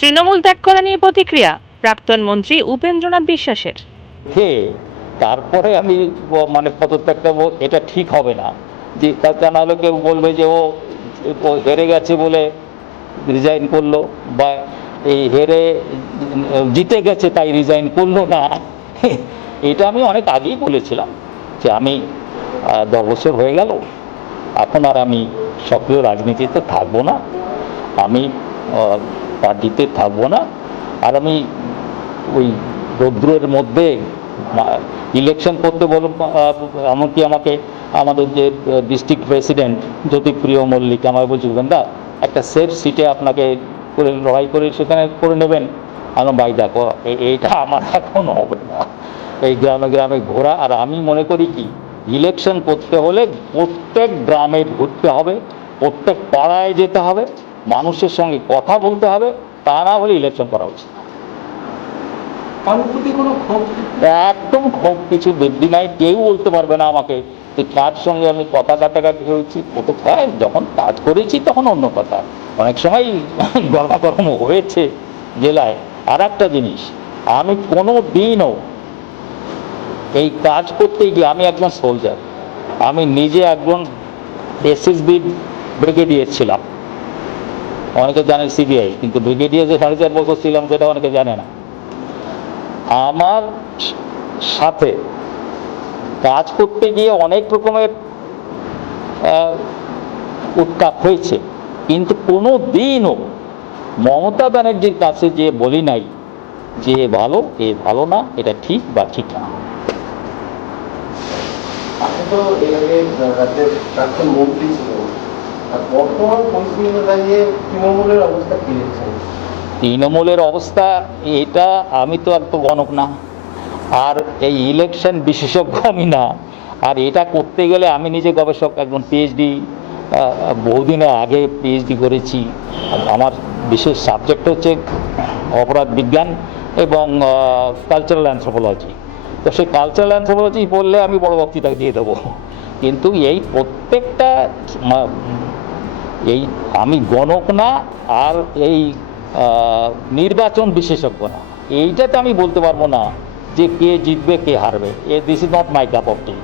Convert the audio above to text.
তৃণমূল ত্যাগ করা নিয়ে প্রতিক্রিয়া প্রাক্তন মন্ত্রী উপেন্দ্রনাথ বিশ্বাসের। হে তারপরে আমি মানে পদত্যাগটা এটা ঠিক হবে না, যে তা নাহলে কেউ বলবে যে ও হেরে গেছে বলে রিজাইন করলো, বা এই হেরে জিতে গেছে তাই রিজাইন করলো না। এটা আমি অনেক আগেই বলেছিলাম যে আমি 10 বছর হয়ে গেল, এখন আর আমি সক্রিয় রাজনীতিতে থাকবো না, আমি পার্টিতে থাকবো না, আর আমি ওই রৌদ্রের মধ্যে ইলেকশন করতে বলো। এমনকি আমাকে আমাদের যে ডিস্ট্রিক্ট প্রেসিডেন্ট জ্যোতিপ্রিয় মল্লিক আমার বলছিল, দা একটা সেফ সিটে আপনাকে করে লড়াই করে সেখানে করে নেবেন। আমার ভাই দেখো এইটা আমার এখন হবে না, এই গ্রামে গ্রামে ঘোরা। আর আমি মনে করি কি, ইলেকশন করতে হলে প্রত্যেক গ্রামে ঘুরতে হবে, প্রত্যেক পাড়ায় যেতে হবে, মানুষের সঙ্গে কথা বলতে হবে, তা না হলে ইলেকশন করা উচিত। একদম খুব কিছু বৃদ্ধি নাই, কেউ বলতে পারবে না আমাকে যে কার সঙ্গে আমি কথা কাটাকাটি হয়েছি। কোথায় যখন কাজ করেছি তখন অন্য কথা, অনেক সময় গরমাগরম হয়েছে জেলায়। আর একটা জিনিস, আমি কোনো দিনও এই কাজ করতে গিয়ে, আমি একজন সোলজার, আমি নিজে একজন এসএসবি ব্রিগেডিয়ার ছিলাম, অনেকে জানে সিবিআই, কিন্তু ব্রিগেডিয়ার যে 4.5 বছর ছিলাম সেটা অনেকে জানে না। আমার সাথে কাজ করতে গিয়ে অনেক রকমের উৎখাত হয়েছে, কিন্তু কোনো দিনও মমতা ব্যানার্জির কাছে যে বলি নাই যে ভালো এ ভালো না, এটা ঠিক বা ঠিক না। আপনি তো এর আগে রাজ্যের প্রাক্তন মন্ত্রী ছিলেন, আর বর্তমান পরিস্থিতি দাঁড়িয়ে তৃণমূলের অবস্থা কি দেখছেন? তৃণমূলের অবস্থা এটা, আমি তো আর তো গণক না, আর এই ইলেকশন বিশেষজ্ঞ আমি না। আর এটা করতে গেলে আমি নিজে গবেষক, একজন পিএইচডি, বহুদিন আগে পিএইচডি করেছি। আমার বিশেষ সাবজেক্ট হচ্ছে অপরাধ বিজ্ঞান এবং কালচারাল অ্যানথ্রোপোলজি। তো সেই কালচারাল অ্যানথ্রোপোলজি বললে আমি বড় বক্তৃতা দিয়ে দেবো, কিন্তু এই প্রত্যেকটা এই আমি গণক না, আর এই নির্বাচন বিশেষজ্ঞ না, এইটাতে আমি বলতে পারবো না যে কে জিতবে কে হারবে। This is not my cup of T.